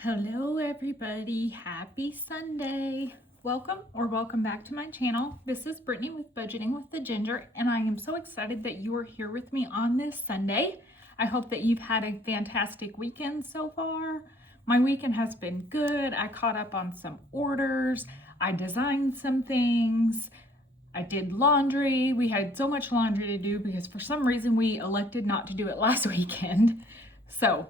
Hello everybody, happy Sunday. Welcome back to my channel. This is Brittany with Budgeting with the Ginger, and I am so excited that you are here with me on this Sunday. I hope that you've had a fantastic weekend so far. My weekend has been good. I caught up on some orders. I designed some things. I did laundry. We had so much laundry to do because for some reason we elected not to do it last weekend. So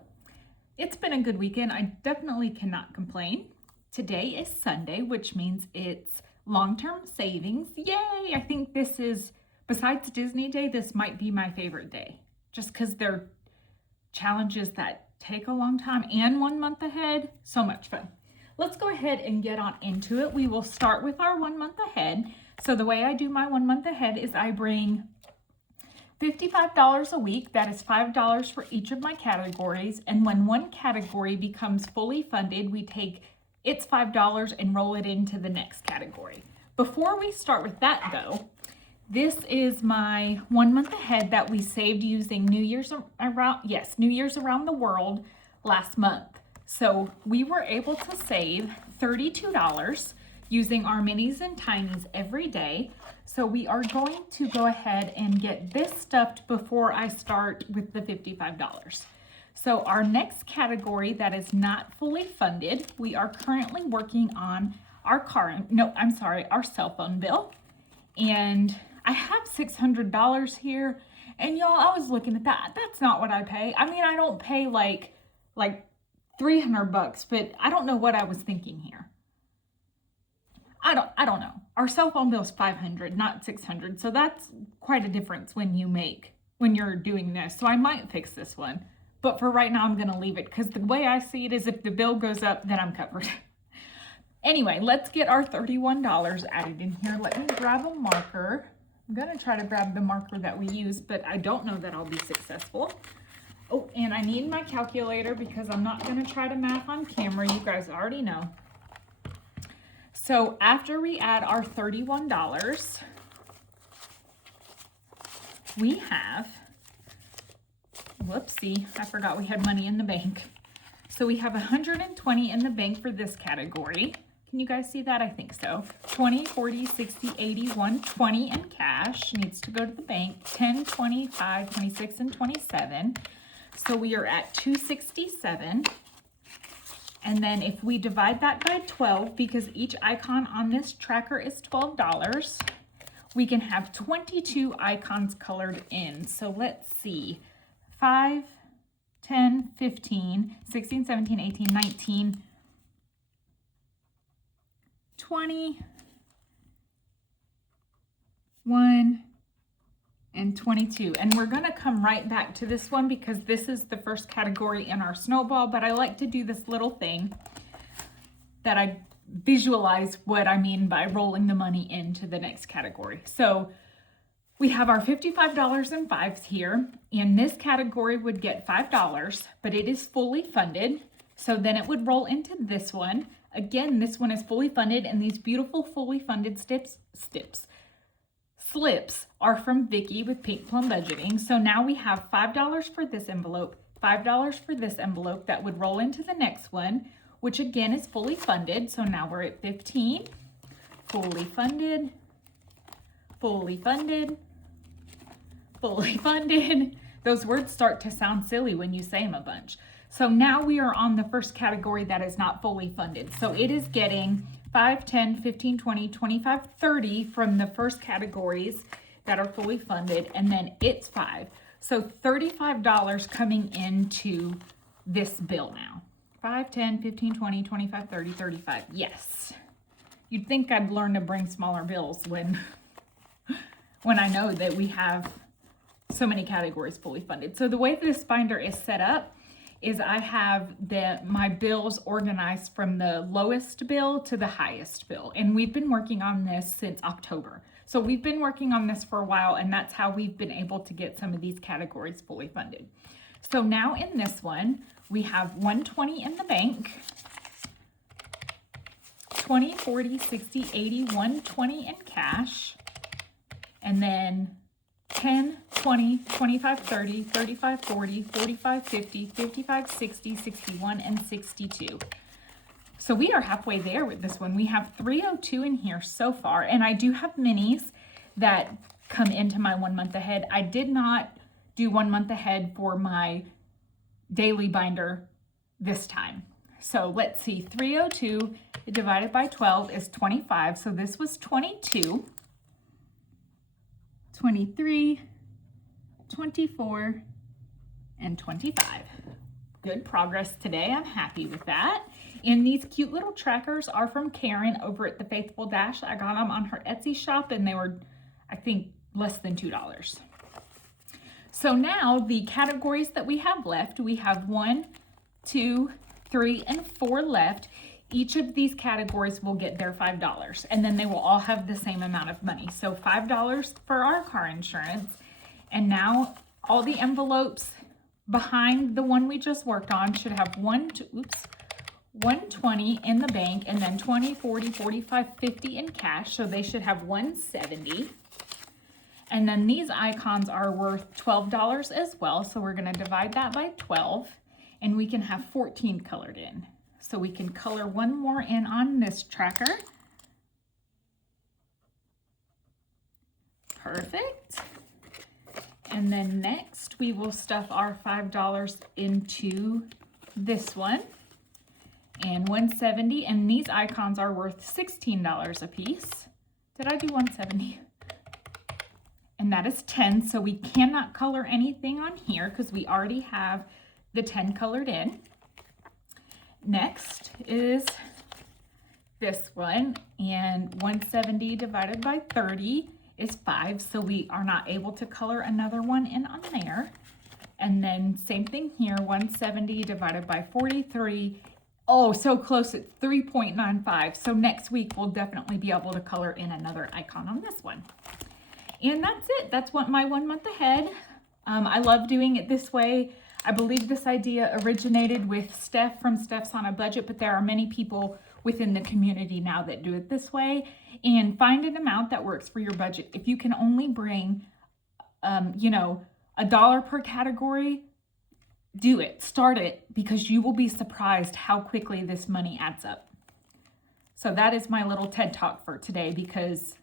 it's been a good weekend. I definitely cannot complain. Today is Sunday, which means it's long-term savings. Yay! I think this is, besides Disney Day, this might be my favorite day. Just because they're challenges that take a long time and 1 month ahead. So much fun. Let's go ahead and get on into it. We will start with our 1 month ahead. So the way I do my 1 month ahead is I bring $55 a week. That is $5 for each of my categories. And when one category becomes fully funded, we take its $5 and roll it into the next category. Before we start with that though, this is my 1 month ahead that we saved using New Year's around the world last month. So we were able to save $32 using our minis and tinies every day. So we are going to go ahead and get this stuffed before I start with the $55. So our next category that is not fully funded, we are currently working on our our cell phone bill. And I have $600 here. And y'all, I was looking at that. That's not what I pay. I mean, I don't pay like $300, but I don't know what I was thinking here. I don't know. Our cell phone bill is $500, not $600. So that's quite a difference when you're doing this. So I might fix this one. But for right now, I'm going to leave it because the way I see it is if the bill goes up, then I'm covered. Anyway, let's get our $31 added in here. Let me grab a marker. I'm going to try to grab the marker that we use, but I don't know that I'll be successful. Oh, and I need my calculator because I'm not going to try to math on camera. You guys already know. So after we add our $31, we have, whoopsie, I forgot we had money in the bank. So we have 120 in the bank for this category. Can you guys see that? I think so. 20, 40, 60, 80, 120 in cash needs to go to the bank. 10, 25, 26, and 27. So we are at 267. And then if we divide that by 12, because each icon on this tracker is $12, we can have 22 icons colored in. So let's see, 5, 10, 15, 16, 17, 18, 19, 20, 1, and 22. And we're gonna come right back to this one because this is the first category in our snowball, but I like to do this little thing that I visualize what I mean by rolling the money into the next category. So we have our $55 in fives here, and this category would get $5, but it is fully funded. So then it would roll into this one. Again, this one is fully funded, and these beautiful fully funded slips are from Vicky with Pink Plum Budgeting. So now we have $5 for this envelope, $5 for this envelope that would roll into the next one, which again is fully funded. So now we're at 15, fully funded, fully funded, fully funded. Those words start to sound silly when you say them a bunch. So now we are on the first category that is not fully funded. So it is getting 5, 10, 15, 20, 25, 30 from the first categories that are fully funded, and then it's 5. So $35 coming into this bill now. 5, 10, 15, 20, 25, 30, 35. Yes. You'd think I'd learn to bring smaller bills when I know that we have so many categories fully funded. So the way this binder is set up is I have my bills organized from the lowest bill to the highest bill. And we've been working on this since October. So we've been working on this for a while, and that's how we've been able to get some of these categories fully funded. So now in this one, we have 120 in the bank, 20, 40, 60, 80, 120 in cash, and then 10, 20, 25, 30, 35, 40, 45, 50, 55, 60, 61, and 62. So we are halfway there with this one. We have 302 in here so far, and I do have minis that come into my 1 month ahead. I did not do 1 month ahead for my daily binder this time. So let's see, 302 divided by 12 is 25. So this was 22, 23, 24, and 25. Good progress today. I'm happy with that. And these cute little trackers are from Karen over at the Faithful Dash. I got them on her Etsy shop and they were, I think, less than $2. So now the categories that we have left, we have 1, 2, 3, and 4 left. Each of these categories will get their $5, and then they will all have the same amount of money. So $5 for our car insurance. And now all the envelopes behind the one we just worked on should have 120 in the bank, and then 20, 40, 45, 50 in cash. So they should have 170. And then these icons are worth $12 as well. So we're going to divide that by 12, and we can have 14 colored in. So we can color one more in on this tracker. Perfect. And then next we will stuff our $5 into this one, and 170, and these icons are worth $16 a piece. Did I do 170? And that is 10, so we cannot color anything on here because we already have the 10 colored in. Next is this one, and 170 divided by 30 is 5, so we are not able to color another one in on there. And then same thing here, 170 divided by 43. Oh, so close, it's 3.95. So next week we'll definitely be able to color in another icon on this one. And that's it. That's what my 1 month ahead. I love doing it this way. I believe this idea originated with Steph from Steph's on a Budget, but there are many people within the community now that do it this way. And find an amount that works for your budget. If you can only bring, $1 per category, do it. Start it, because you will be surprised how quickly this money adds up. So that is my little TED Talk for today, because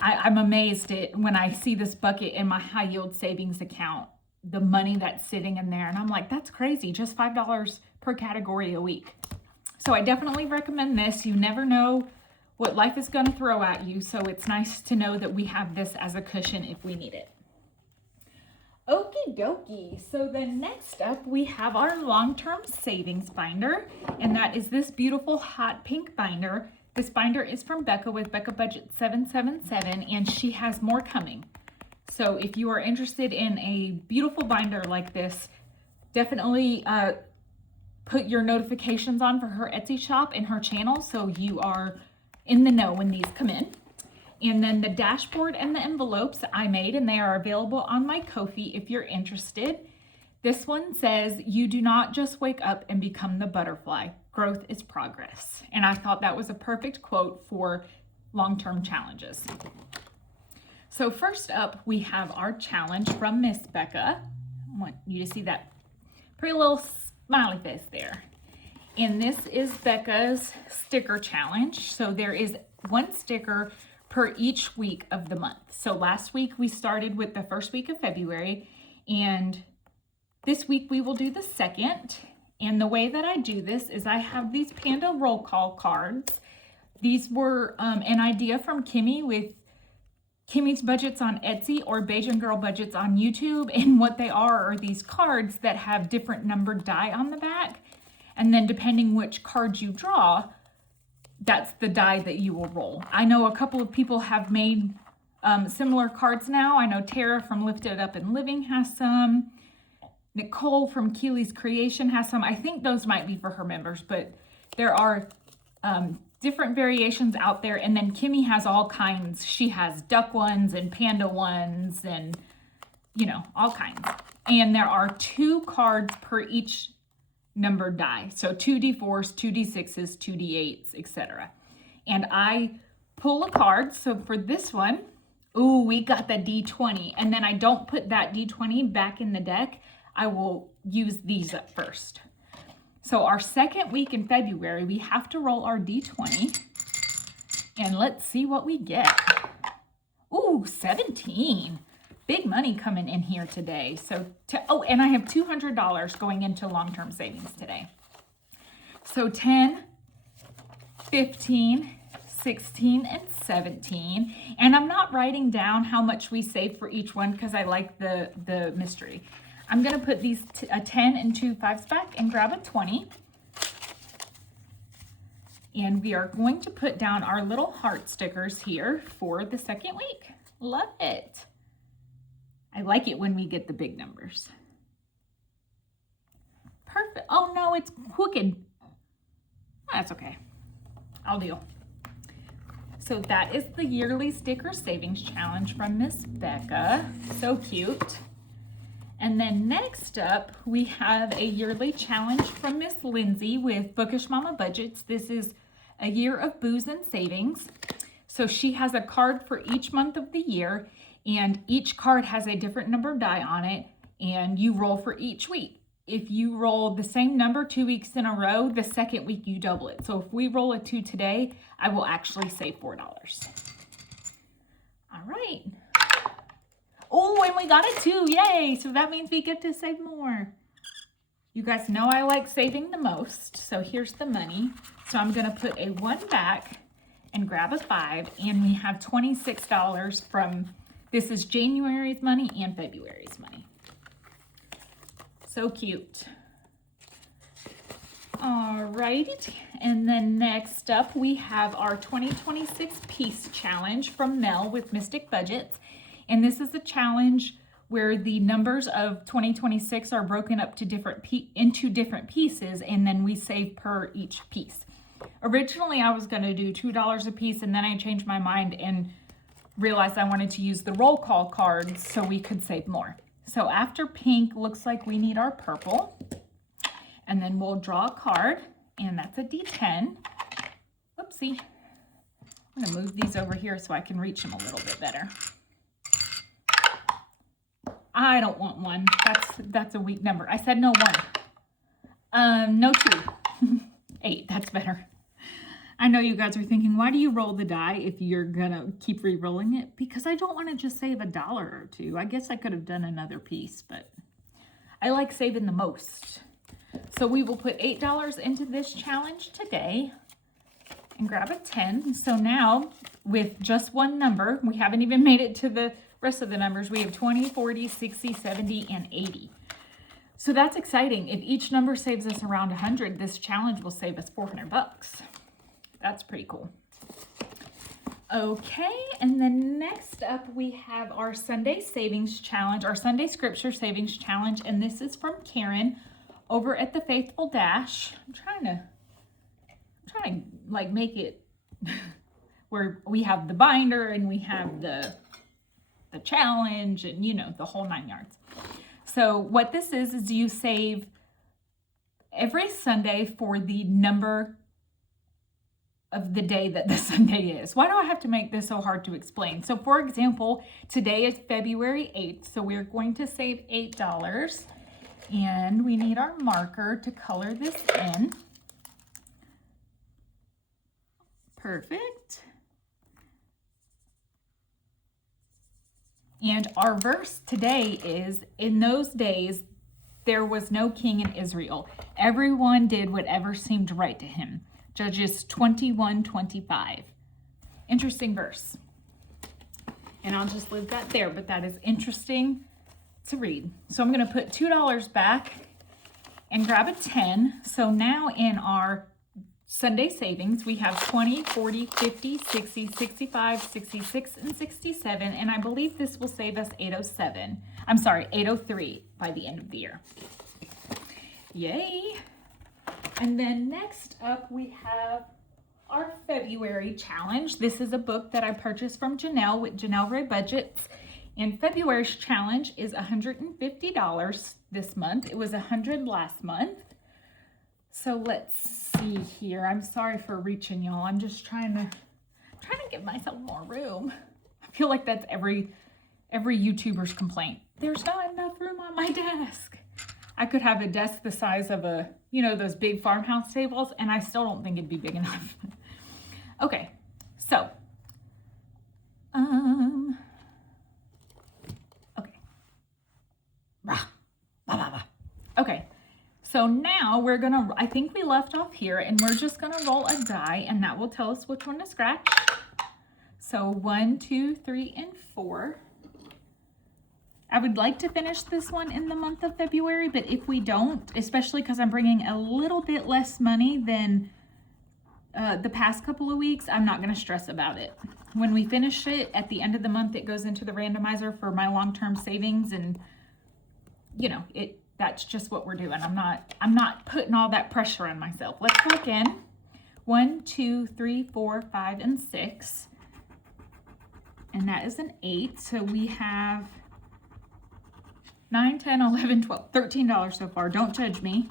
I'm amazed at when I see this bucket in my high yield savings account, the money that's sitting in there. And I'm like, that's crazy, just $5 per category a week. So I definitely recommend this. You never know what life is going to throw at you. So it's nice to know that we have this as a cushion if we need it. Okie dokie. So then next up we have our long-term savings binder, and that is this beautiful hot pink binder. This binder is from Becca with Becca Budget 777, and she has more coming. So if you are interested in a beautiful binder like this, definitely put your notifications on for her Etsy shop and her channel so you are in the know when these come in. And then the dashboard and the envelopes I made, and they are available on my Ko-fi if you're interested. This one says, "You do not just wake up and become the butterfly. Growth is progress." And I thought that was a perfect quote for long-term challenges. So first up, we have our challenge from Miss Becca. I want you to see that pretty little smiley face there. And this is Becca's sticker challenge. So there is one sticker per each week of the month. So last week we started with the first week of February, and this week we will do the second. And the way that I do this is I have these Panda roll call cards. These were an idea from Kimmy with Kimmy's Budgets on Etsy or Bajan Girl Budgets on YouTube. And what they are these cards that have different numbered die on the back. And then depending which card you draw, that's the die that you will roll. I know a couple of people have made similar cards now. I know Tara from Lift It Up and Living has some. Nicole from Keely's Creation has some. I think those might be for her members, but there are different variations out there. And then Kimmy has all kinds. She has duck ones and panda ones and, all kinds. And there are 2 cards per each numbered die. So 2d4s, 2d6s, 2d8s, etc. And I pull a card. So for this one, Ooh, we got the D20. And then I don't put that D20 back in the deck. I will use these up first. So our second week in February, we have to roll our D20. And let's see what we get. Ooh, 17. Big money coming in here today. So, oh, and I have $200 going into long-term savings today. So 10, 15, 16, and 17. And I'm not writing down how much we save for each one because I like the mystery. I'm going to put these a 10 and 2 5s back and grab a 20. And we are going to put down our little heart stickers here for the second week. Love it. I like it when we get the big numbers. Perfect. Oh no, it's crooked. That's okay. I'll deal. So that is the yearly sticker savings challenge from Miss Becca. So cute. And then next up, we have a yearly challenge from Miss Lindsay with Bookish Mama Budgets. This is a year of booze and savings. So she has a card for each month of the year, and each card has a different number die on it, and you roll for each week. If you roll the same number 2 weeks in a row, the second week you double it. So if we roll a 2 today, I will actually save $4. All right. Oh, and we got a 2, yay! So that means we get to save more. You guys know I like saving the most, so here's the money. So I'm gonna put a 1 back and grab a 5, and we have $26 from, this is January's money and February's money. So cute. All right, and then next up we have our 2026 Piece Challenge from Mel with Mystic Budgets. And this is a challenge where the numbers of 2026 are broken up to into different pieces, and then we save per each piece. Originally, I was going to do $2 a piece, and then I changed my mind and realized I wanted to use the roll call cards so we could save more. So after pink, looks like we need our purple. And then we'll draw a card, and that's a D10. Whoopsie. I'm going to move these over here so I can reach them a little bit better. I don't want 1. That's a weak number. I said no 1. No 2. 8. That's better. I know you guys are thinking, why do you roll the die if you're gonna keep re-rolling it? Because I don't want to just save $1 or 2. I guess I could have done another piece, but I like saving the most. So we will put $8 into this challenge today and grab a 10. So now with just one number, we haven't even made it to the rest of the numbers. We have 20, 40, 60, 70, and 80. So that's exciting. If each number saves us around 100, this challenge will save us $400. That's pretty cool. Okay, and then next up we have our Sunday Savings Challenge, our Sunday Scripture Savings Challenge, and this is from Karen over at the Faithful Dash. I'm trying to like make it where we have the binder and we have the challenge and, you know, the whole 9 yards. So what this is you save every Sunday for the number of the day that the Sunday is. Why do I have to make this so hard to explain? So for example, today is February 8th, so we're going to save $8, and we need our marker to color this in. Perfect. And our verse today is, in those days, there was no king in Israel. Everyone did whatever seemed right to him. Judges 21:25. Interesting verse. And I'll just leave that there, but that is interesting to read. So I'm going to put $2 back and grab a 10. So now in our Sunday savings, we have 20, 40, 50, 60, 65, 66, and 67. And I believe this will save us $803 by the end of the year. Yay. And then next up, we have our February challenge. This is a book that I purchased from Janelle with Janelle Ray Budgets. And February's challenge is $150 this month. It was $100 last month. So let's see here. I'm sorry for reaching, y'all. I'm just trying to give myself more room. I feel like that's every YouTuber's complaint. There's not enough room on my desk. I could have a desk the size of a, you know, those big farmhouse tables, and I still don't think it'd be big enough. Okay, so, okay. Okay, so now we're gonna, I think we left off here, and we're just gonna roll a die, and that will tell us which one to scratch. So 1, 2, 3, and 4. I would like to finish this one in the month of February, but if we don't, especially because I'm bringing a little bit less money than the past couple of weeks, I'm not going to stress about it. When we finish it at the end of the month, it goes into the randomizer for my long-term savings, and you know, that's just what we're doing. I'm not putting all that pressure on myself. Let's go again. 1, 2, 3, 4, 5, and 6. And that is an 8. So we have 9, 10, 11, 12, $13 so far. Don't judge me.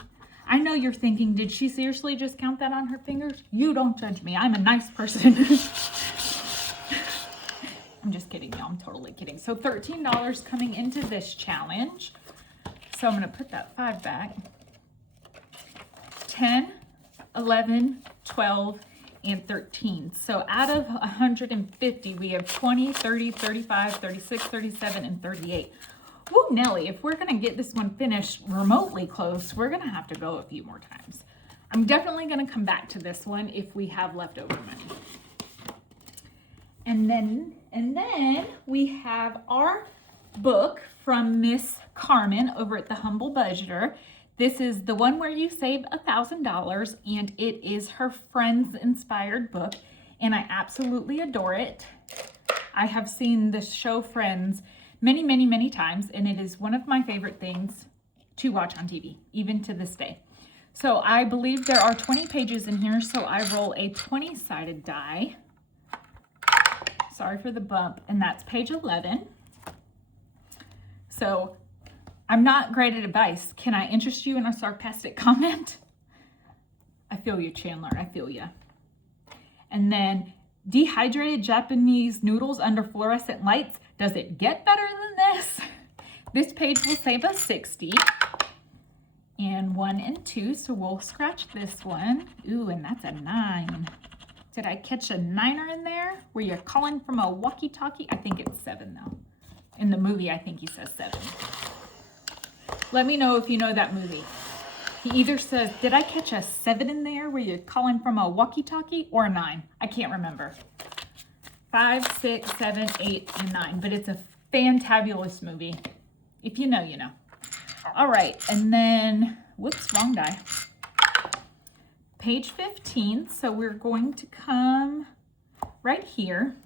I know you're thinking, did she seriously just count that on her fingers? You don't judge me. I'm a nice person. I'm just kidding, y'all. I'm totally kidding. So $13 coming into this challenge. So I'm going to put that 5 back. 10, 11, 12, and 13. So out of 150, we have 20, 30, 35, 36, 37, and 38. Woo, Nelly, if we're going to get this one finished remotely close, we're going to have to go a few more times. I'm definitely going to come back to this one if we have leftover money. And then we have our book from Miss Carmen over at the Humble Budgeter. This is the one where you save $1,000, and it is her Friends inspired book, and I absolutely adore it. I have seen the show Friends many, many, many times, and it is one of my favorite things to watch on TV, even to this day. So I believe there are 20 pages in here, so I roll a 20-sided die. Sorry for the bump, and that's page 11. So I'm not great at advice. Can I interest you in a sarcastic comment? I feel you, Chandler. I feel you. And then dehydrated Japanese noodles under fluorescent lights. Does it get better than this? This page will save us 60. And 1 and 2, so we'll scratch this one. Ooh, and that's a 9. Did I catch a 9er in there? Were you calling from a walkie-talkie? I think it's 7 though. In the movie, I think he says 7. Let me know if you know that movie. He either says, did I catch a 7 in there? Were you calling from a walkie-talkie? Or a 9? I can't remember. 5, 6, 7, 8, and 9. But it's a fantabulous movie. If you know, you know. All right, and then, whoops, wrong die. Page 15, so we're going to come right here.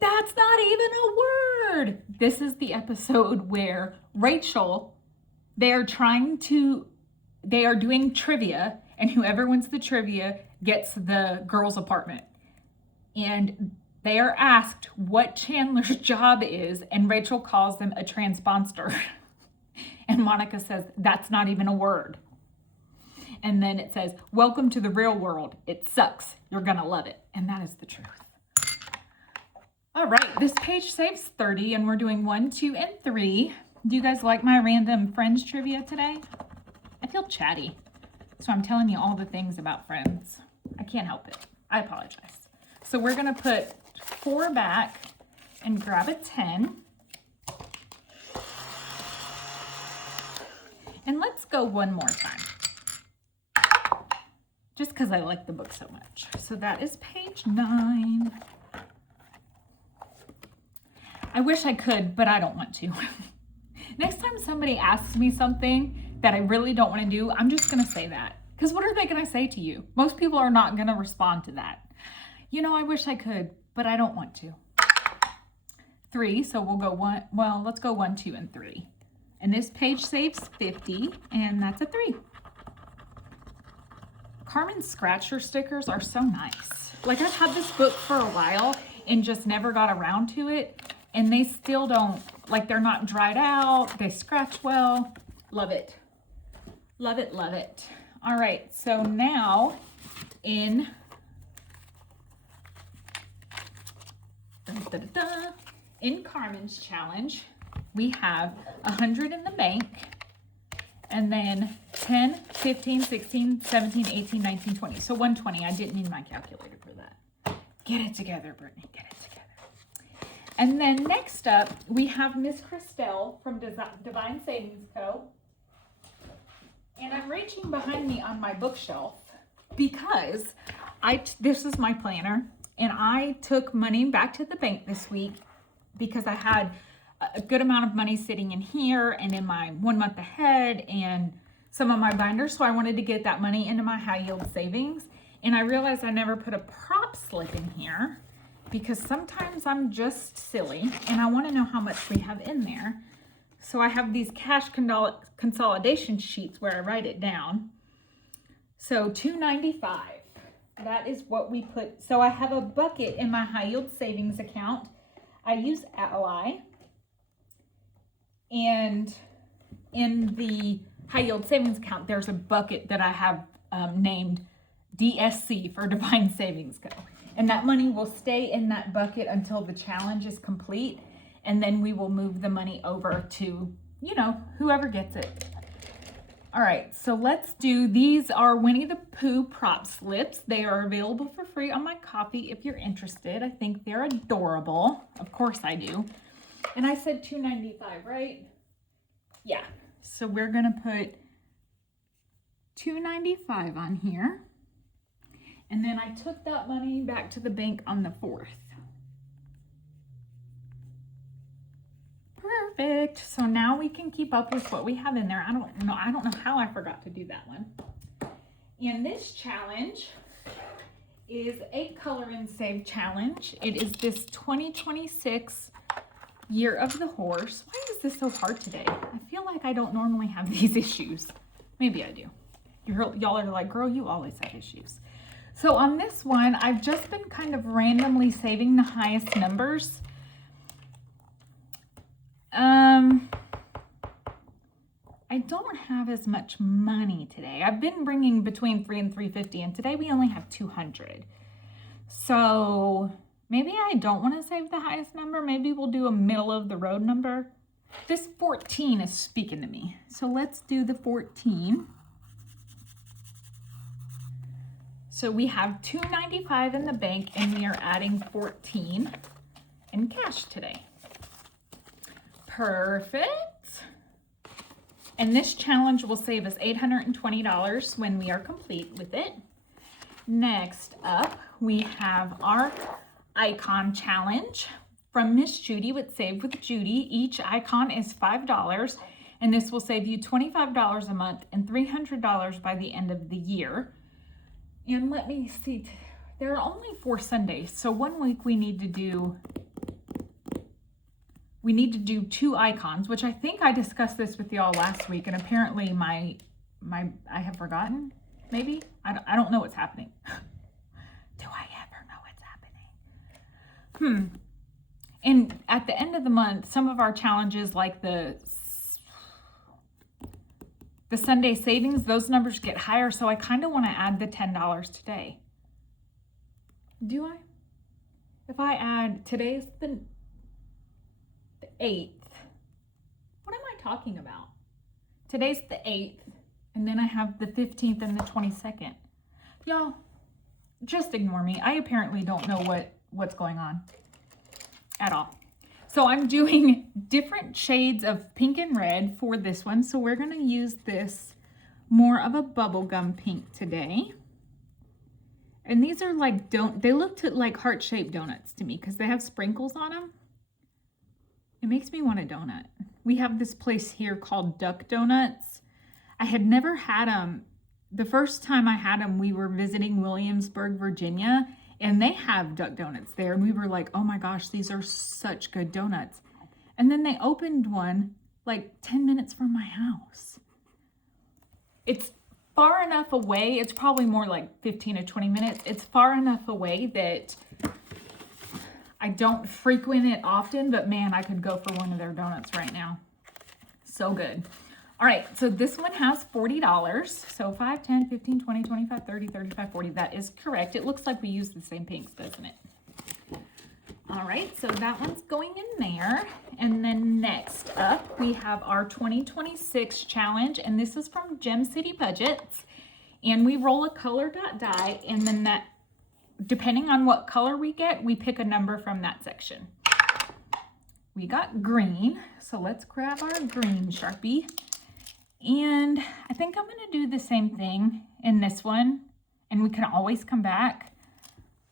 That's not even a word. This is the episode where Rachel, they are doing trivia, and whoever wins the trivia gets the girls' apartment. And they are asked what Chandler's job is, and Rachel calls them a transponster. And Monica says, that's not even a word. And then it says, welcome to the real world. It sucks. You're gonna love it. And that is the truth. All right, this page saves 30, and we're doing 1, 2, and 3. Do you guys like my random Friends trivia today? I feel chatty, so I'm telling you all the things about Friends. I can't help it. I apologize. So we're gonna put 4 back and grab a 10. And let's go one more time. Just because I like the book so much. So that is page 9. I wish I could, but I don't want to. Next time somebody asks me something that I really don't want to do, I'm just going to say that. Because what are they going to say to you? Most people are not going to respond to that. You know, I wish I could, but I don't want to. 3, so we'll go 1. Well, let's go 1, 2, and 3. And this page saves 50, and that's a 3. Carmen's scratcher stickers are so nice. Like, I've had this book for a while and just never got around to it. And they still don't, like, they're not dried out. They scratch well. Love it. Love it, love it. All right, so now in Da-da-da. In Carmen's challenge, we have 100 in the bank, and then 10, 15, 16, 17, 18, 19, 20. So 120. I didn't need my calculator for that. Get it together, Brittany. Get it together. And then next up, we have Miss Christelle from Divine Savings Co. And I'm reaching behind me on my bookshelf because this is my planner, and I took money back to the bank this week because I had a good amount of money sitting in here and in my 1 month ahead and some of my binders. So I wanted to get that money into my high yield savings. And I realized I never put a prop slip in here because sometimes I'm just silly and I want to know how much we have in there. So I have these cash consolidation sheets where I write it down. So $295, that is what we put. So I have a bucket in my high yield savings account. I use Ally. And in the high yield savings account, there's a bucket that I have named DSC for Divine Savings Co. And that money will stay in that bucket until the challenge is complete. And then we will move the money over to, you know, whoever gets it. All right, so let's do, these are Winnie the Pooh prop slips. They are available for free on my Ko-fi if you're interested. I think they're adorable. Of course I do. And I said $295, right? Yeah. So we're going to put $295 on here. And then I took that money back to the bank on the 4th. Perfect. So now we can keep up with what we have in there. I don't know how I forgot to do that one. And this challenge is a color and save challenge. It is this 2026 Year of the Horse. Why is this so hard today? I feel like I don't normally have these issues. Maybe I do. Y'all are like, girl, you always have issues. So on this one, I've just been kind of randomly saving the highest numbers. I don't have as much money today. I've been bringing between $300 and $350, and today we only have $200. So maybe I don't want to save the highest number. Maybe we'll do a middle of the road number. This 14 is speaking to me. So let's do the 14. So we have $295 in the bank, and we are adding 14 in cash today. Perfect. And this challenge will save us $820 when we are complete with it. Next up, we have our icon challenge from Miss Judy with Save with Judy. Each icon is $5, and this will save you $25 a month and $300 by the end of the year. And let me see, there are only 4 Sundays, so 1 week we need to do 2 icons, which I think I discussed this with y'all last week, and apparently I have forgotten, maybe? I don't know what's happening. Do I ever know what's happening? And at the end of the month, some of our challenges, like the Sunday savings, those numbers get higher, so I kind of want to add the $10 today. Do I? If I add, today's the 8th. What am I talking about? Today's the 8th, and then I have the 15th and the 22nd. Y'all, just ignore me. I apparently don't know what's going on at all. So I'm doing different shades of pink and red for this one. So we're going to use this more of a bubblegum pink today. And these are like, they look like heart-shaped donuts to me because they have sprinkles on them. It makes me want a donut. We have this place here called Duck Donuts. I had never had them. The first time I had them, we were visiting Williamsburg, Virginia, and they have duck donuts there. And we were like, oh my gosh, these are such good donuts. And then they opened one like 10 minutes from my house. It's far enough away. It's probably more like 15 to 20 minutes. It's far enough away that I don't frequent it often, but man, I could go for one of their donuts right now. So good. All right, so this one has $40. So 5, 10, 15, 20, 25, 30, 35, 40. That is correct. It looks like we use the same pinks, doesn't it? All right, so that one's going in there. And then next up, we have our 2026 challenge, and this is from Gem City Budgets. And we roll a color dot die, and then that, depending on what color we get, we pick a number from that section. We got green, so let's grab our green Sharpie. And I think I'm gonna do the same thing in this one, and we can always come back.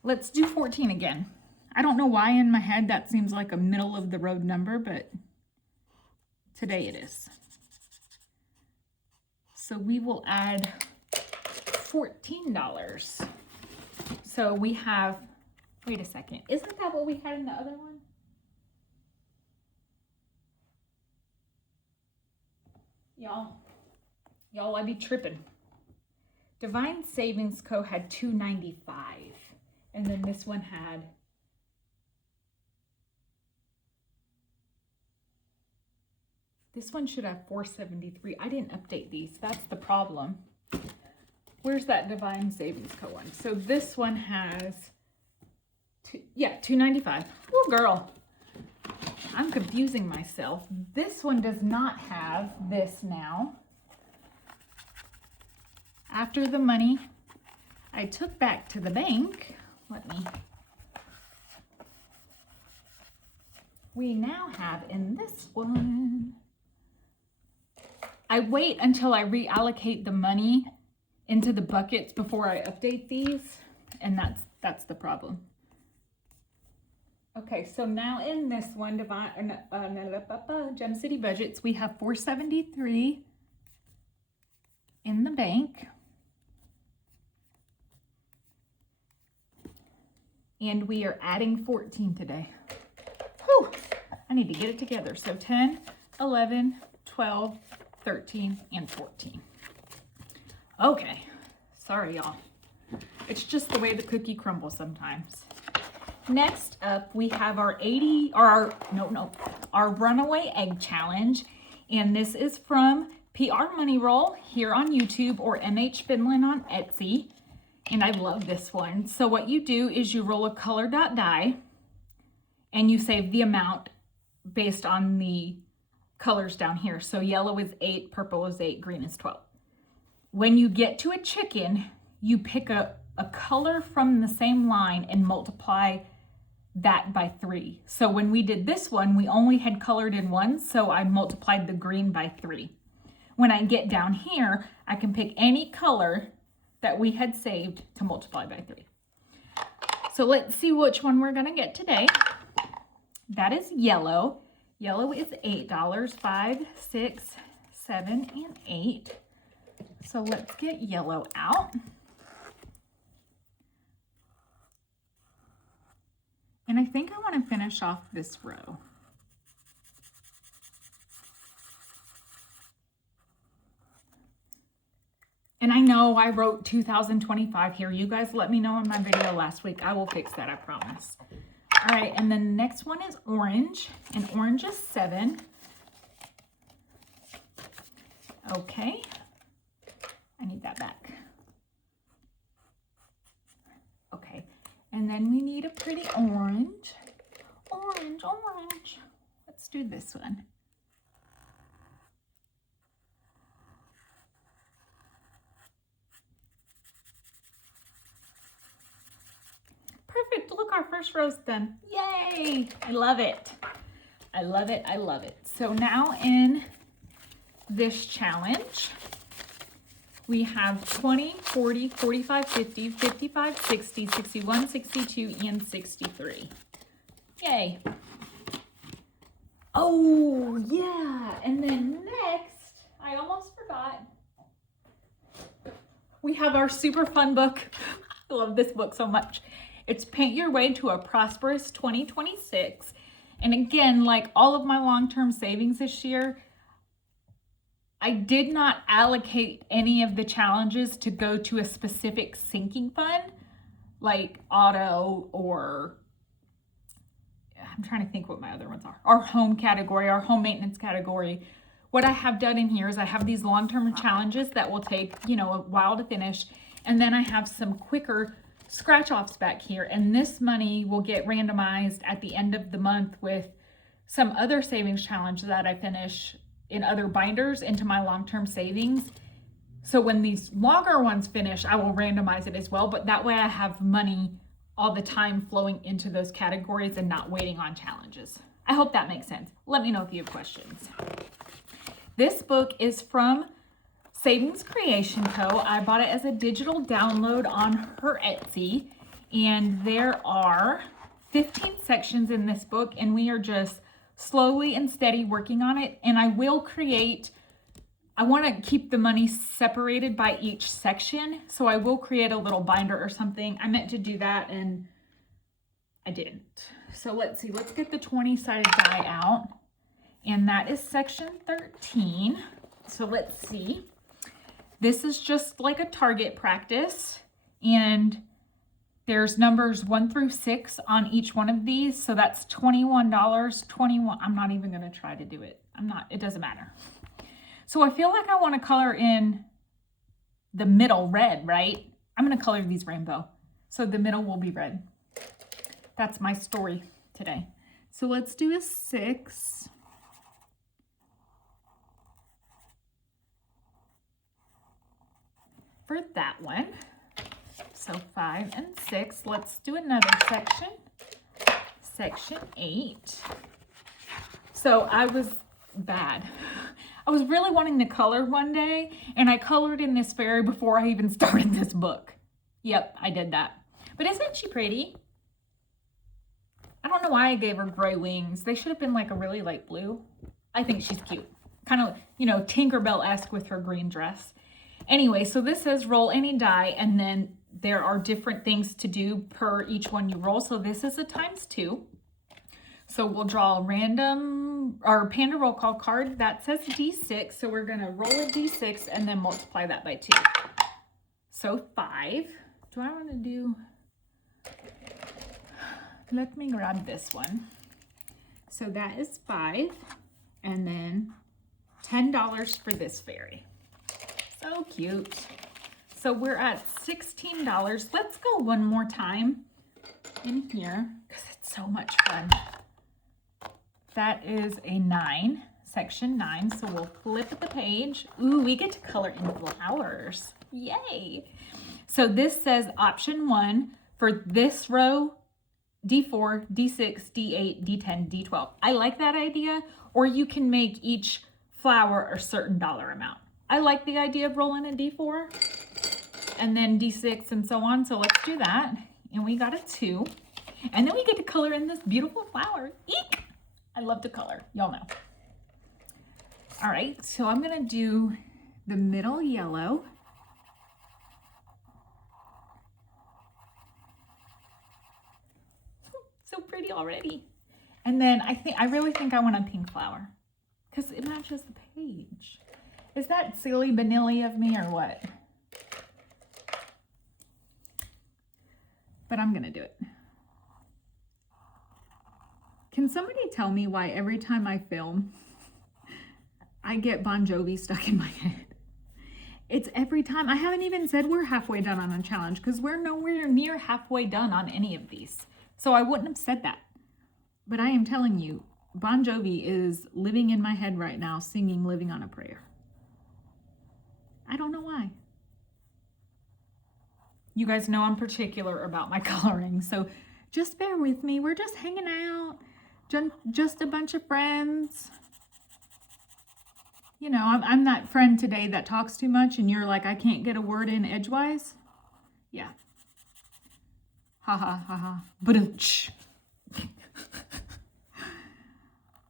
Let's do 14 again. I don't know why in my head that seems like a middle of the road number, but today it is. So we will add $14. So we have, wait a second, isn't that what we had in the other one? Y'all, I be tripping. Divine Savings Co. had $295, and then this one had this one should have $473. I didn't update these. That's the problem. Where's that Divine Savings Co. one? So this one has, $295. Oh, girl. I'm confusing myself. This one does not have this now. After the money I took back to the bank, we now have in this one, I wait until I reallocate the money into the buckets before I update these, and that's the problem. Okay, so now in this one, Gem City Budgets, we have $473 in the bank. And we are adding 14 today. Whew, I need to get it together. So 10, 11, 12, 13, and 14. Okay, sorry y'all. It's just the way the cookie crumbles sometimes. Next up, we have our our Runaway Egg Challenge. And this is from PR Money Roll here on YouTube or MH Finland on Etsy. And I love this one. So what you do is you roll a color dot die and you save the amount based on the colors down here. So yellow is 8, purple is 8, green is 12. When you get to a chicken, you pick a color from the same line and multiply that by 3. So when we did this one, we only had colored in one, so I multiplied the green by 3. When I get down here, I can pick any color that we had saved to multiply by 3. So let's see which one we're gonna get today. That is yellow. Yellow is $8, 5, 6, 7, and 8. So let's get yellow out. And I think I want to finish off this row. And I know I wrote 2025 here. You guys let me know in my video last week. I will fix that, I promise. All right, and then the next one is orange, and orange is 7. Okay, I need that back. Okay, and then we need a pretty orange. Orange, orange. Let's do this one. Perfect, look, our first row's done. Yay, I love it. I love it, I love it. So now in this challenge, we have 20, 40, 45, 50, 55, 60, 61, 62, and 63. Yay. Oh, yeah, and then next, I almost forgot, we have our super fun book. I love this book so much. It's Paint Your Way to a Prosperous 2026. And again, like all of my long-term savings this year, I did not allocate any of the challenges to go to a specific sinking fund, like auto or, I'm trying to think what my other ones are. Our home category, our home maintenance category. What I have done in here is I have these long-term challenges that will take, a while to finish. And then I have some quicker scratch-offs back here, and this money will get randomized at the end of the month with some other savings challenge that I finish in other binders into my long-term savings. So when these longer ones finish, I will randomize it as well, but that way I have money all the time flowing into those categories and not waiting on challenges. I hope that makes sense. Let me know if you have questions. This book is from Savings Creation Co. I bought it as a digital download on her Etsy, and there are 15 sections in this book, and we are just slowly and steady working on it. And I will create, I want to keep the money separated by each section, so I will create a little binder or something. I meant to do that and I didn't. So let's see, let's get the 20-sided die out, and that is section 13. So let's see. This is just like a target practice, and there's numbers 1 through 6 on each one of these. So that's $21, 21. I'm not even going to try to do it. It doesn't matter. So I feel like I want to color in the middle red, right? I'm going to color these rainbow. So the middle will be red. That's my story today. So let's do a 6. For that one. So 5 and 6. Let's do another section. Section 8. So I was bad. I was really wanting to color one day, and I colored in this fairy before I even started this book. Yep, I did that. But isn't she pretty? I don't know why I gave her gray wings. They should have been like a really light blue. I think she's cute. Kind of, you know, Tinkerbell-esque with her green dress. Anyway, so this says roll any die, and then there are different things to do per each one you roll. So this is a ×2. So we'll draw a random or Panda roll call card that says D6. So we're going to roll a D6 and then multiply that by 2. So 5. Do I want to do... Let me grab this one. So that is 5. And then $10 for this fairy. So cute. So we're at $16. Let's go one more time in here because it's so much fun. That is a 9, section 9. So we'll flip the page. Ooh, we get to color in flowers. Yay. So this says option 1 for this row, D4, D6, D8, D10, D12. I like that idea. Or you can make each flower a certain dollar amount. I like the idea of rolling a D4 and then D6 and so on. So let's do that. And we got a 2. And then we get to color in this beautiful flower. Eek! I love to color. Y'all know. All right. So I'm going to do the middle yellow. So pretty already. And then I really think I want a pink flower because it matches the page. Is that silly vanilla of me or what? But I'm going to do it. Can somebody tell me why every time I film, I get Bon Jovi stuck in my head? It's every time. I haven't even said we're halfway done on a challenge because we're nowhere near halfway done on any of these. So I wouldn't have said that. But I am telling you, Bon Jovi is living in my head right now, singing Living on a Prayer. I don't know why. You guys know I'm particular about my coloring, so just bear with me. We're just hanging out, just a bunch of friends. You know, I'm that friend today that talks too much and you're like, I can't get a word in edgewise. Yeah. Ha ha ha ha. Ba-dum-tsh.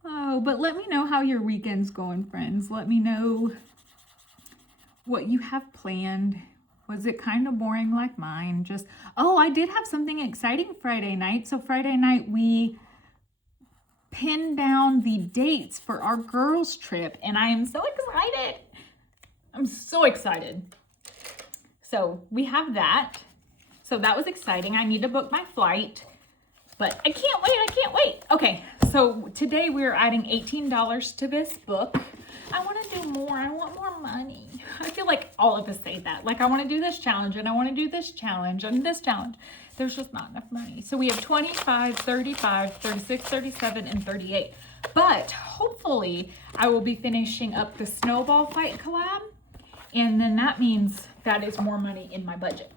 Oh, but let me know how your weekend's going, friends. Let me know what you have planned. Was it kind of boring like mine? Oh, I did have something exciting Friday night. So Friday night we pinned down the dates for our girls trip and I am so excited. I'm so excited. So we have that. So that was exciting. I need to book my flight, but I can't wait. Okay, so today we're adding $18 to this book. I want to do more. I want more money. I feel like all of us say that. Like, I want to do this challenge, and I want to do this challenge, and this challenge. There's just not enough money. So we have 25, 35, 36, 37, and 38. But hopefully I will be finishing up the snowball fight collab. And then that means that is more money in my budget.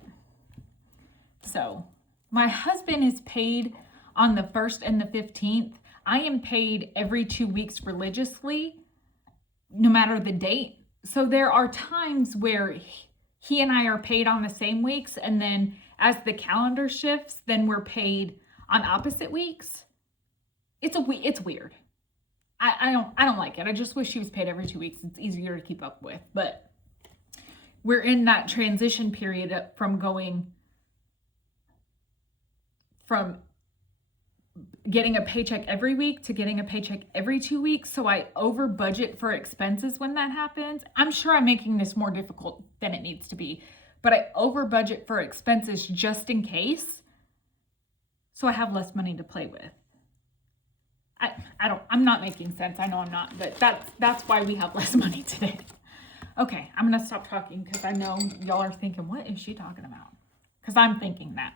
So my husband is paid on the 1st and the 15th. I am paid every 2 weeks religiously, no matter the date. So there are times where he and I are paid on the same weeks, and then as the calendar shifts, then we're paid on opposite weeks. It's weird. I don't like it. I just wish he was paid every 2 weeks. It's easier to keep up with. But we're in that transition period from going from getting a paycheck every week to getting a paycheck every 2 weeks. So I over budget for expenses when that happens. I'm sure I'm making this more difficult than it needs to be, but I over budget for expenses just in case. So I have less money to play with. I'm not making sense. I know I'm not, but that's why we have less money today. Okay, I'm going to stop talking because I know y'all are thinking, what is she talking about? Because I'm thinking that.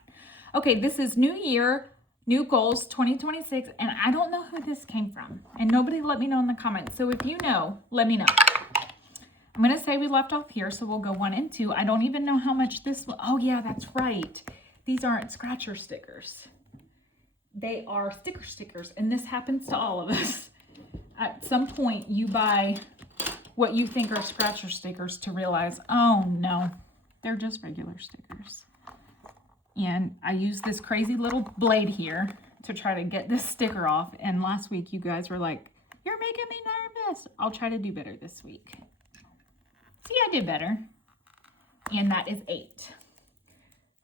Okay, this is New Year, New Goals 2026, and I don't know who this came from. And nobody let me know in the comments. So if you know, let me know. I'm going to say we left off here, so we'll go 1 and 2. I don't even know how much this will. Oh, yeah, that's right. These aren't scratcher stickers. They are stickers, and this happens to all of us. At some point, you buy what you think are scratcher stickers to realize, oh no, they're just regular stickers. And I use this crazy little blade here to try to get this sticker off. And last week, you guys were like, you're making me nervous. I'll try to do better this week. See, I did better. And that is 8.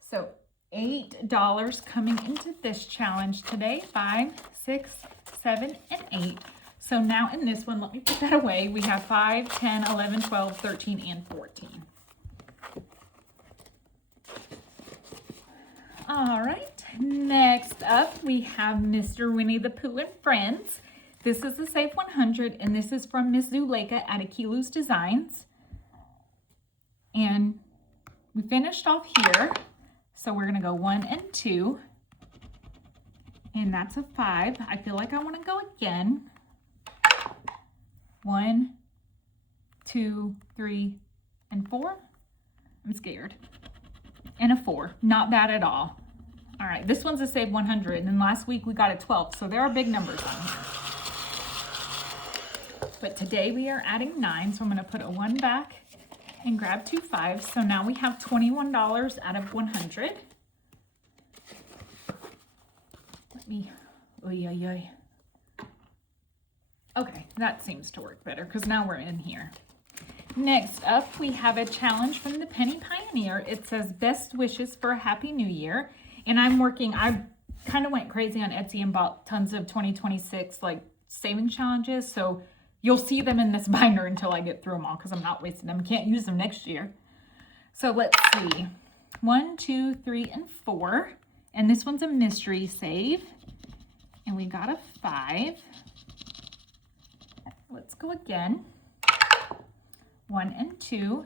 So $8 coming into this challenge today. 5, 6, 7, and 8. So now in this one, let me put that away. We have 5, 10, 11, 12, 13, and 14. All right, next up we have Mr. Winnie the Pooh and Friends. This is the Save 100, and this is from Miss Zuleika at Akilu's Designs. And we finished off here. So we're going to go 1 and 2, and that's a 5. I feel like I want to go again. 1, 2, 3, and 4. I'm scared. And a 4. Not bad at all. All right, this one's a Save 100, and then last week we got a 12, so there are big numbers on here. But today we are adding 9, so I'm going to put a 1 back and grab 2 5s. So now we have $21 out of 100. Let me, okay, that seems to work better because now we're in here. Next up, we have a challenge from the Penny Pioneer. It says best wishes for a happy new year. And I kind of went crazy on Etsy and bought tons of 2026 like saving challenges. So you'll see them in this binder until I get through them all because I'm not wasting them. Can't use them next year. So let's see. 1, 2, 3, and 4. And this one's a mystery save. And we got a 5. Let's go again. 1 and 2.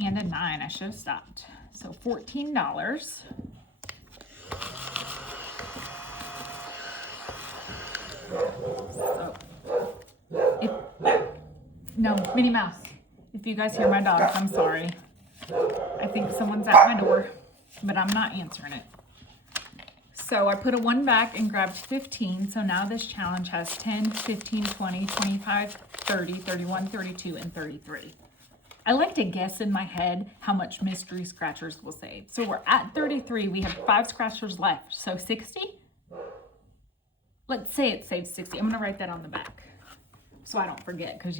And a 9. I should have stopped. So $14. No, Minnie Mouse. If you guys hear my dogs, I'm sorry. I think someone's at my door, but I'm not answering it. So I put a 1 back and grabbed 15. So now this challenge has 10, 15, 20, 25, 30, 31, 32, and 33. I like to guess in my head how much mystery scratchers will save. So we're at 33. We have 5 scratchers left. So 60? Let's say it saves 60. I'm going to write that on the back so I don't forget because,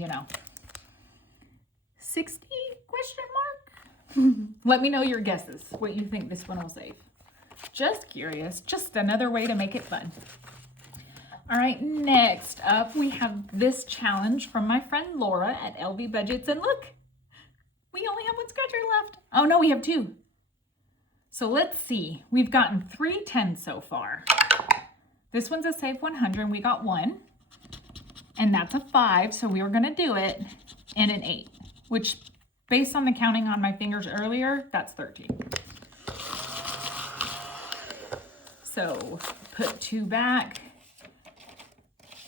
60 question mark? Let me know your guesses, what you think this one will save. Just curious, just another way to make it fun. All right, next up we have this challenge from my friend Laura at LV Budgets, and look, we only have 1 scratcher left. Oh no, we have 2. So let's see, we've gotten 3 10s so far. This one's a Save 100, and we got 1, and that's a 5, so we were gonna do it, and an 8, which based on the counting on my fingers earlier, that's 13. So put 2 back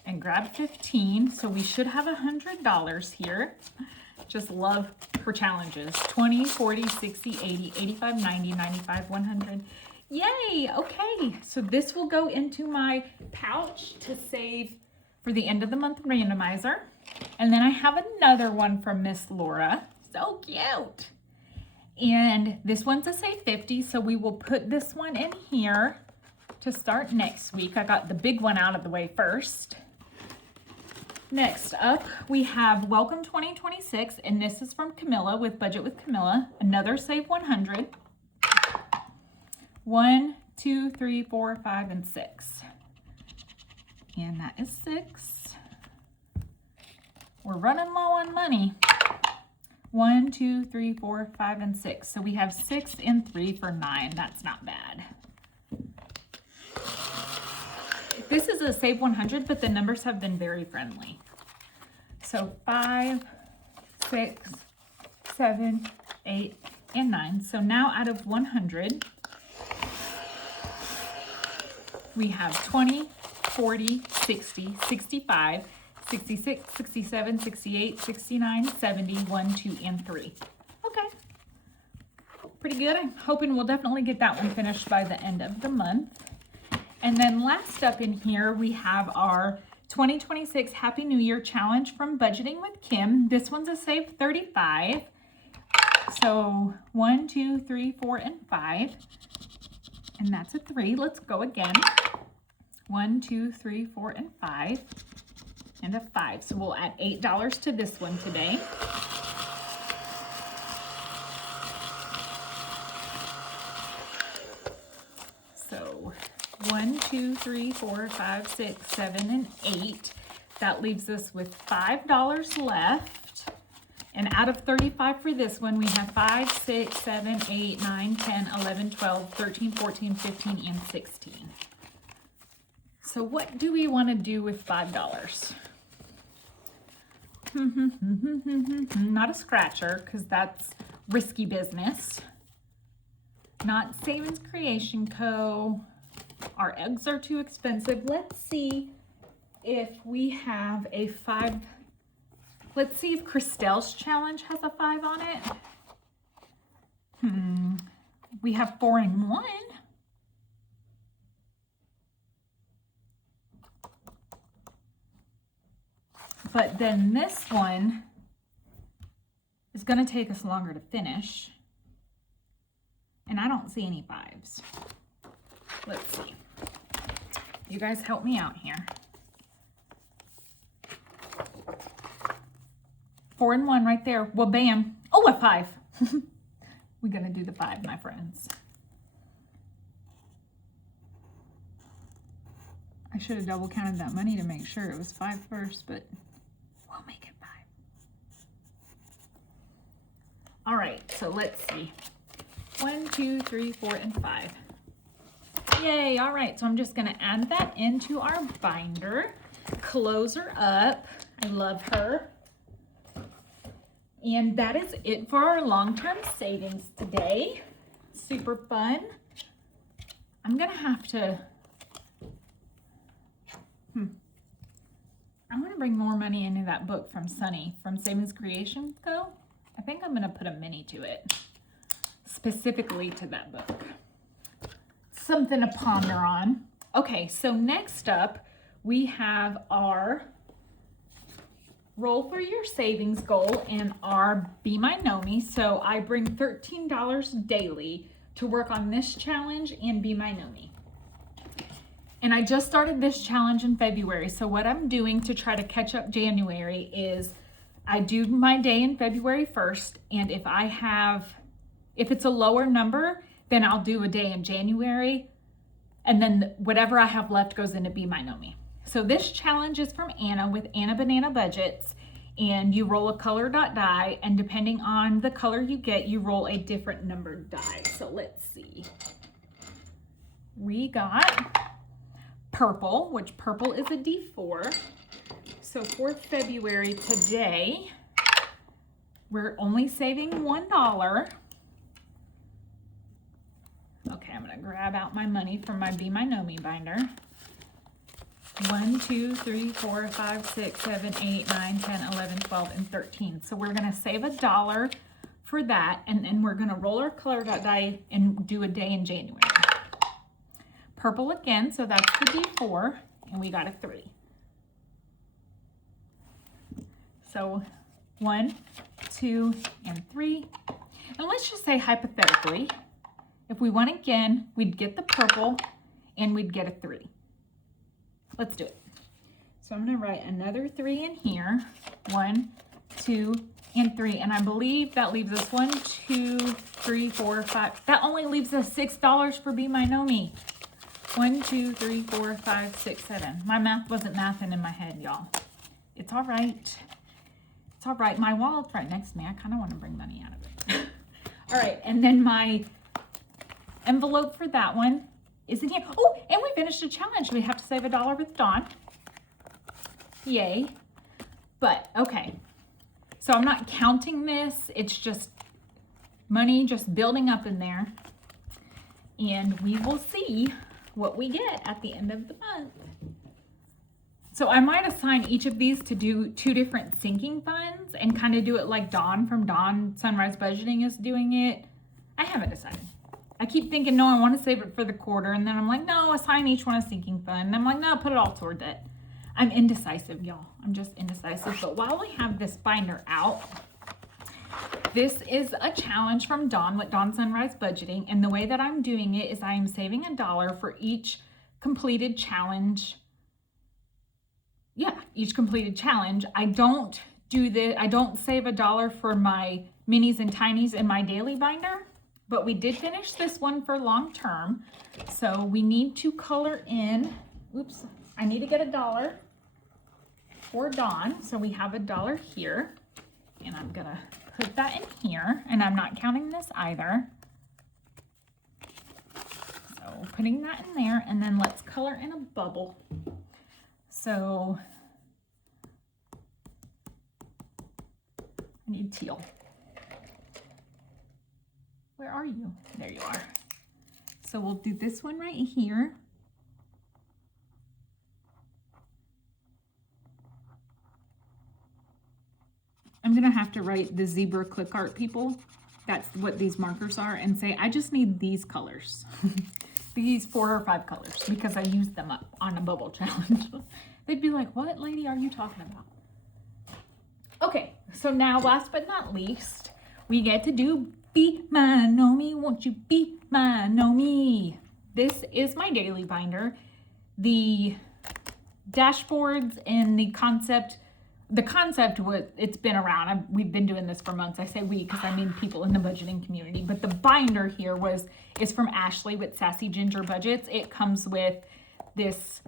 and grab 15. So we should have $100 here. Just love her challenges. 20, 40, 60, 80, 85, 90, 95, 100. Yay! Okay, so this will go into my pouch to save for the end of the month randomizer. And then I have another one from Miss Laura. So cute. And this one's a save 50, so we will put this one in here to start next week. I got the big one out of the way first. Next up, we have Welcome 2026, and this is from Camilla with Budget with Camilla. Another save 100. 1, 2, 3, 4, 5, and 6. And that is 6. We're running low on money. 1, 2, 3, 4, 5, and 6. So we have 6 and 3 for 9. That's not bad. This is a save 100, but the numbers have been very friendly. So 5, 6, 7, 8, and 9. So now out of 100, we have 20, 40, 60, 65, 66, 67, 68, 69, 70, 1, 2, and 3. Okay. Pretty good. I'm hoping we'll definitely get that one finished by the end of the month. And then last up in here, we have our 2026 Happy New Year Challenge from Budgeting with Kim. This one's a save 35. So 1, 2, 3, 4, and 5. And that's a 3. Let's go again. 1, 2, 3, 4, and 5. And a 5. So we'll add $8 to this one today. So 1, 2, 3, 4, 5, 6, 7, and 8. That leaves us with $5 left. And out of 35 for this one, we have 5, 6, 7, 8, 9, 10, 11, 12, 13, 14, 15, and 16. So what do we want to do with $5? Not a scratcher, because that's risky business. Not Savings Creation Co. Our eggs are too expensive. Let's see if we have a 5. Let's see if Christelle's challenge has a 5 on it. We have 4 and 1. But then this one is going to take us longer to finish. And I don't see any 5s. Let's see. You guys help me out here. 4 and 1 right there. Well, bam. Oh, a 5. We're going to do the 5, my friends. I should have double counted that money to make sure it was 5 first, but we'll make it 5. All right, so let's see. 1, 2, 3, 4, and 5. Yay, all right, so I'm just gonna add that into our binder, close her up. I love her. And that is it for our long-term savings today. Super fun. I'm gonna have to, I'm gonna bring more money into that book from Sunny, from Savings Creation Co. I think I'm gonna put a mini to it, specifically to that book. Something to ponder on. Okay, so next up, we have our Roll for Your Savings Goal and our Be My Gnomie. So I bring $13 daily to work on this challenge and Be My Gnomie. And I just started this challenge in February. So what I'm doing to try to catch up January is I do my day in February 1st. And if it's a lower number, then I'll do a day in January. And then whatever I have left goes into Be My Gnomie. So this challenge is from Anna with Anna Banana Budgets, and you roll a color dot die, and depending on the color you get, you roll a different numbered die. So let's see. We got purple, which purple is a D4. So for February today, We're only saving $1. Okay, I'm gonna grab out my money from my Be My Gnomie binder. 1, 2, 3, 4, 5, 6, 7, 8, 9, 10, 11, 12, and 13. So we're gonna save $1 for that, and then we're gonna roll our color dot die and do a day in January. Purple again, so that's the D4, and we got a 3. So 1, 2, and 3. And let's just say hypothetically, if we won again, we'd get the purple and we'd get a 3. Let's do it. So I'm gonna write another 3 in here. 1, 2, and 3. And I believe that leaves us 1, 2, 3, 4, 5. That only leaves us $6 for Be My Gnomie. 1, 2, 3, 4, 5, 6, 7. My math wasn't mathing in my head, y'all. It's all right. It's all right. My wallet's right next to me. I kind of want to bring money out of it. All right, and then my envelope for that one is in here. Oh, and we finished a challenge. We have to save $1 with Dawn. Yay. But, okay. So I'm not counting this. It's just money just building up in there. And we will see what we get at the end of the month. So I might assign each of these to do 2 different sinking funds and kind of do it like Dawn from Dawn Sunrise Budgeting is doing it. I haven't decided. I keep thinking, no, I want to save it for the quarter. And then I'm like, no, assign each one a sinking fund. And I'm like, no, put it all toward that. I'm indecisive, y'all. I'm just indecisive. But while I have this binder out, this is a challenge from Dawn with Dawn Sunrise Budgeting. And the way that I'm doing it is I am saving $1 for each completed challenge. Yeah, each completed challenge. I don't do this. I don't save $1 for my minis and tinies in my daily binder, but we did finish this one for long term. So we need to color in. Oops, I need to get $1 for Dawn. So we have $1 here, and I'm gonna put that in here, and I'm not counting this either. So putting that in there, and then let's color in a bubble. So I need teal. Where are you? There you are. So we'll do this one right here. I'm gonna have to write the zebra click art people. That's what these markers are, and say, I just need these colors. These 4 or 5 colors, because I used them up on a bubble challenge. They'd be like, what lady are you talking about? Okay, so now last but not least, we get to do Be My Gnomie, won't you be my Gnomie? This is my daily binder. The dashboards and the concept was, it's been around. We've been doing this for months. I say we because I mean people in the budgeting community. But the binder here is from Ashley with Sassy Ginger Budgets. It comes with this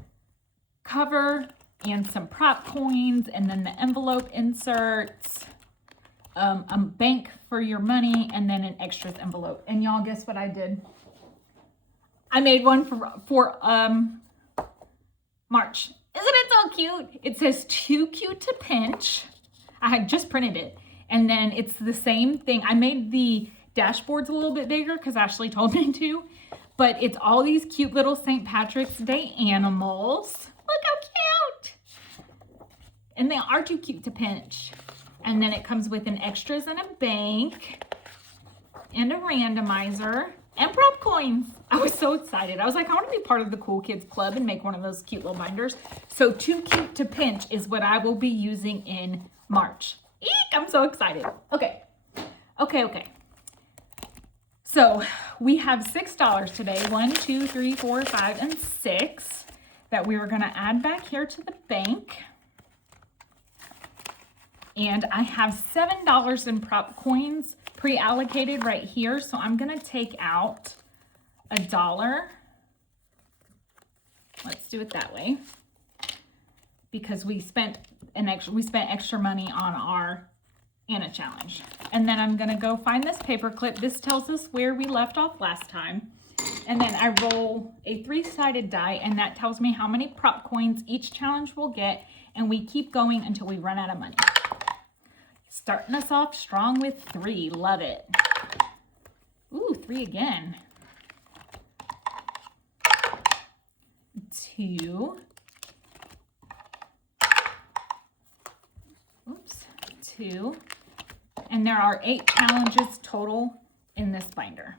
cover and some prop coins, and then the envelope inserts, a bank for your money, and then an extras envelope. And y'all, guess what I did? I made one for March. Isn't it so cute? It says too cute to pinch. I had just printed it. And then it's the same thing. I made the dashboards a little bit bigger because Ashley told me to. But it's all these cute little St. Patrick's Day animals. Look how cute. And they are too cute to pinch. And then it comes with an extras and a bank and a randomizer and prop coins. I was so excited. I was like, I want to be part of the cool kids club and make one of those cute little binders. So too cute to pinch is what I will be using in March. Eek, I'm so excited. Okay. So we have $6 today. 1, 2, 3, 4, 5, and 6 that we were going to add back here to the bank. And I have $7 in prop coins pre-allocated right here. So I'm going to take out $1. Let's do it that way, because we spent extra money on our Anna challenge. And then I'm going to go find this paper clip. This tells us where we left off last time. And then I roll a 3-sided die, and that tells me how many prop coins each challenge will get. And we keep going until we run out of money. Starting us off strong with 3. Love it. Ooh, 3 again. 2. Oops, 2. And there are 8 challenges total in this binder.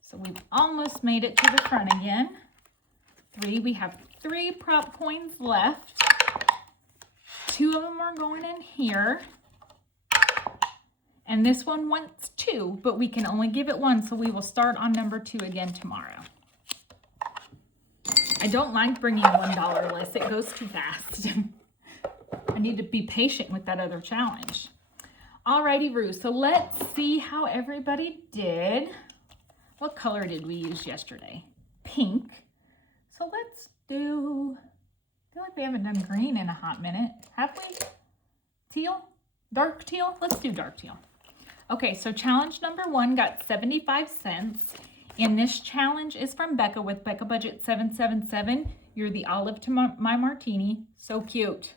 So we've almost made it to the front again. 3, we have 3 prop coins left. 2 of them are going in here. And this one wants 2, but we can only give it 1, so we will start on number 2 again tomorrow. I don't like bringing $1 lists. It goes too fast. I need to be patient with that other challenge. Alrighty, Roo. So let's see how everybody did. What color did we use yesterday? Pink. So let's do, I feel like we haven't done green in a hot minute. Have we? Teal? Dark teal? Let's do dark teal. Okay, so challenge number 1 got 75 cents. And this challenge is from Becca with Becca Budget 777. You're the olive to my martini. So cute.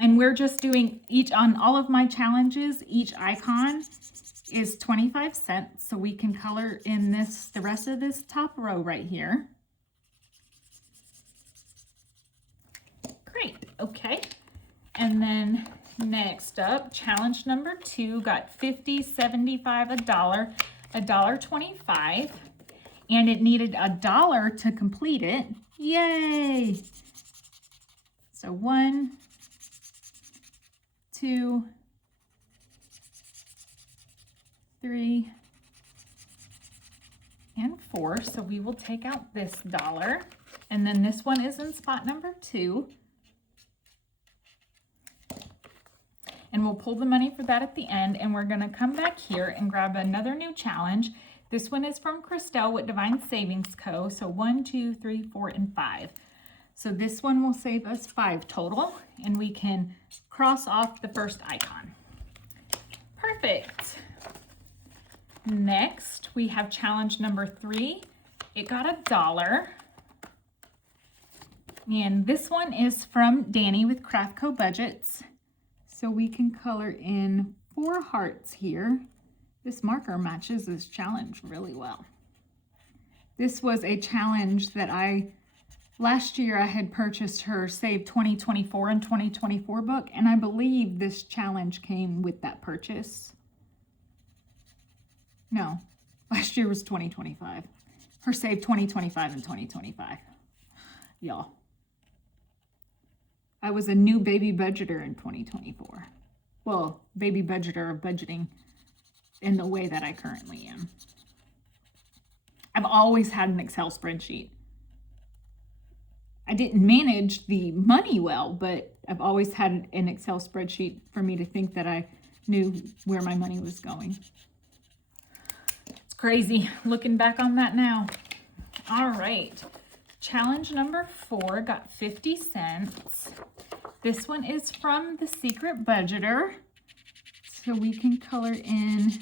And we're just doing each, on all of my challenges, each icon is 25 cents. So we can color in this, the rest of this top row right here. Great, okay. And then next up, challenge number 2 got 50, 75, $1, $1.25. And it needed $1 to complete it. Yay! So 1, 2, 3, and 4. So we will take out this $1. And then this one is in spot number 2. And we'll pull the money for that at the end. And we're going to come back here and grab another new challenge. This one is from Christelle with Divine Savings Co. So 1, 2, 3, 4, and 5. So this one will save us 5 total. And we can cross off the first icon. Perfect. Next, we have challenge number 3. It got $1. And this one is from Danny with Craft Co Budgets. So we can color in 4 hearts here. This marker matches this challenge really well. This was a challenge that last year I had purchased her Save 2024 and 2024 book, and I believe this challenge came with that purchase. No, last year was 2025. Her Save 2025 and 2025. Y'all. I was a new baby budgeter in 2024. Well, baby budgeter of budgeting in the way that I currently am. I've always had an Excel spreadsheet. I didn't manage the money well, but I've always had an Excel spreadsheet for me to think that I knew where my money was going. It's crazy looking back on that now. All right. Challenge number 4 got 50 cents. This one is from The Secret Budgeter. So we can color in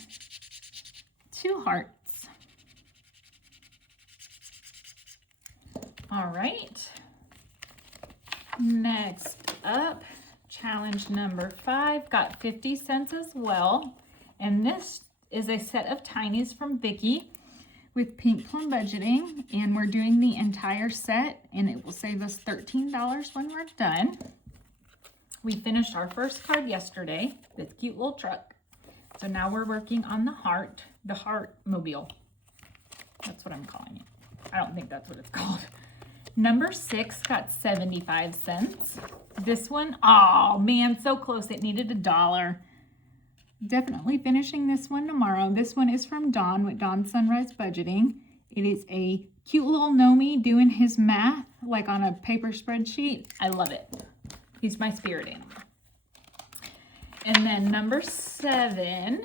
2 hearts. All right. Next up, challenge number 5 got 50 cents as well. And this is a set of tinies from Vicki with Pink Plum Budgeting, and we're doing the entire set, and it will save us $13 when we're done. We finished our first card yesterday, this cute little truck. So now we're working on the heart mobile. That's what I'm calling it. I don't think that's what it's called. Number 6 got 75 cents. This one, oh man, so close. It needed $1. Definitely finishing this one tomorrow. This one is from Don with Don Sunrise Budgeting. It is a cute little Gnomie doing his math like on a paper spreadsheet. I love it. He's my spirit animal. And then number 7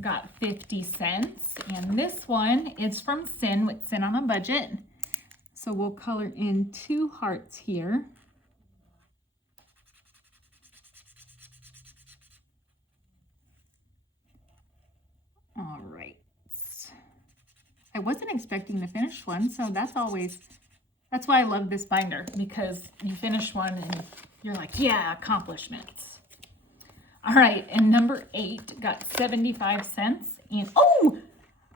got 50 cents. And this one is from Sin with Sin on a Budget. So we'll color in 2 hearts here. All right. I wasn't expecting the finished one, so that's always That's why I love this binder, because you finish one and you're like, yeah, accomplishments. All right, and number 8 got 75 cents. And oh,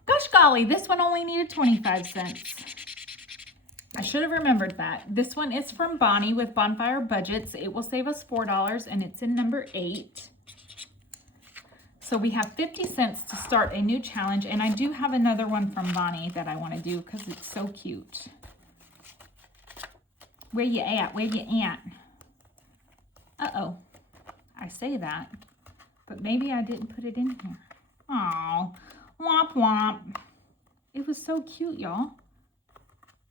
gosh golly, this one only needed 25 cents. I should have remembered that. This one is from Bonnie with Bonfire Budgets. It will save us $4, and it's in number 8. So we have 50 cents to start a new challenge, and I do have another one from Bonnie that I want to do because it's so cute. Where you at? Where you at? Uh-oh. I say that, but maybe I didn't put it in here. Aw, womp womp. It was so cute, y'all.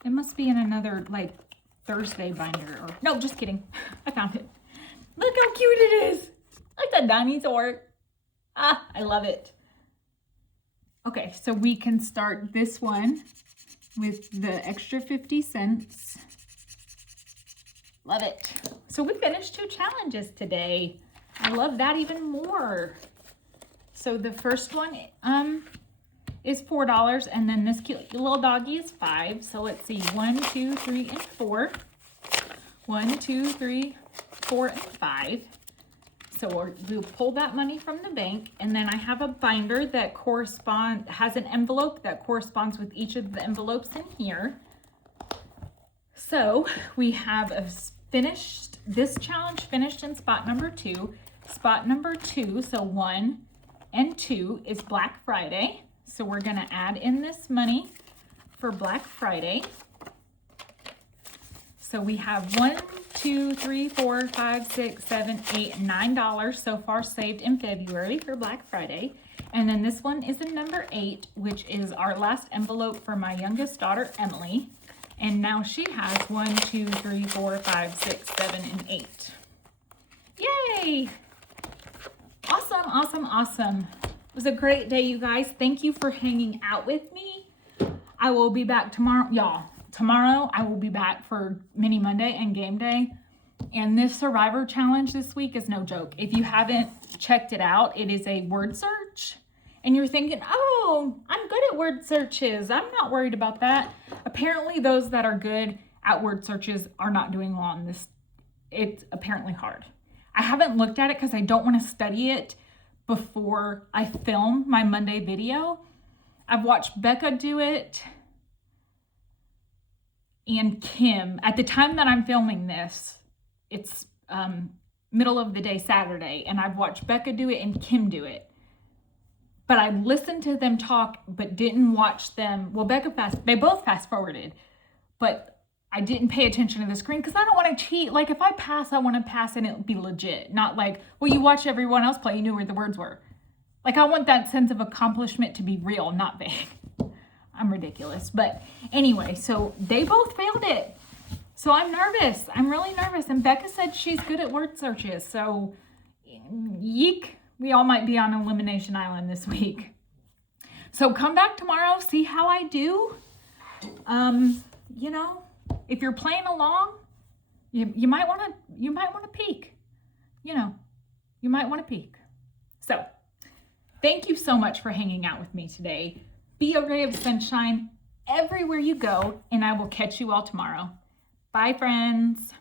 It must be in another, like, Thursday binder. Or no, just kidding. I found it. Look how cute it is. Like a dinosaur. Ah, I love it. Okay, so we can start this one with the extra 50 cents. Love it. So we finished 2 challenges today. I love that even more. So the first one is $4, and then this cute little doggy is 5. So let's see, 1, 2, 3, and 4. 1, 2, 3, 4, and 5. So we'll pull that money from the bank, and then I have a binder that has an envelope that corresponds with each of the envelopes in here. So we have this challenge finished in spot number 2. Spot number 2, so 1 and 2 is Black Friday. So we're gonna add in this money for Black Friday. So we have 1, 2, 3, 4, 5, 6, 7, $8, $9 so far saved in February for Black Friday. And then this one is in number 8, which is our last envelope for my youngest daughter, Emily. And now she has 1, 2, 3, 4, 5, 6, 7, and 8. Yay! Awesome, awesome, awesome. It was a great day, you guys. Thank you for hanging out with me. I will be back tomorrow. Y'all, tomorrow I will be back for Mini Monday and Game Day. And this Survivor Challenge this week is no joke. If you haven't checked it out, it is a word search. And you're thinking, oh, I'm good at word searches. I'm not worried about that. Apparently, those that are good at word searches are not doing well on this. It's apparently hard. I haven't looked at it because I don't want to study it before I film my Monday video. I've watched Becca do it and Kim. At the time that I'm filming this, it's middle of the day Saturday, and I've watched Becca do it and Kim do it. But I listened to them talk, but didn't watch them. Well, they both fast forwarded, but I didn't pay attention to the screen because I don't want to cheat. Like, if I pass, I want to pass and it'll be legit. Not like, well, you watched everyone else play, you knew where the words were. Like, I want that sense of accomplishment to be real, not fake. I'm ridiculous. But anyway, so they both failed it. So I'm nervous. I'm really nervous. And Becca said she's good at word searches. So, yeek. We all might be on Elimination Island this week. So come back tomorrow, see how I do. You know, if you're playing along, you might want to peek. You know, you might want to peek. So, thank you so much for hanging out with me today. Be a ray of sunshine everywhere you go, and I will catch you all tomorrow. Bye, friends.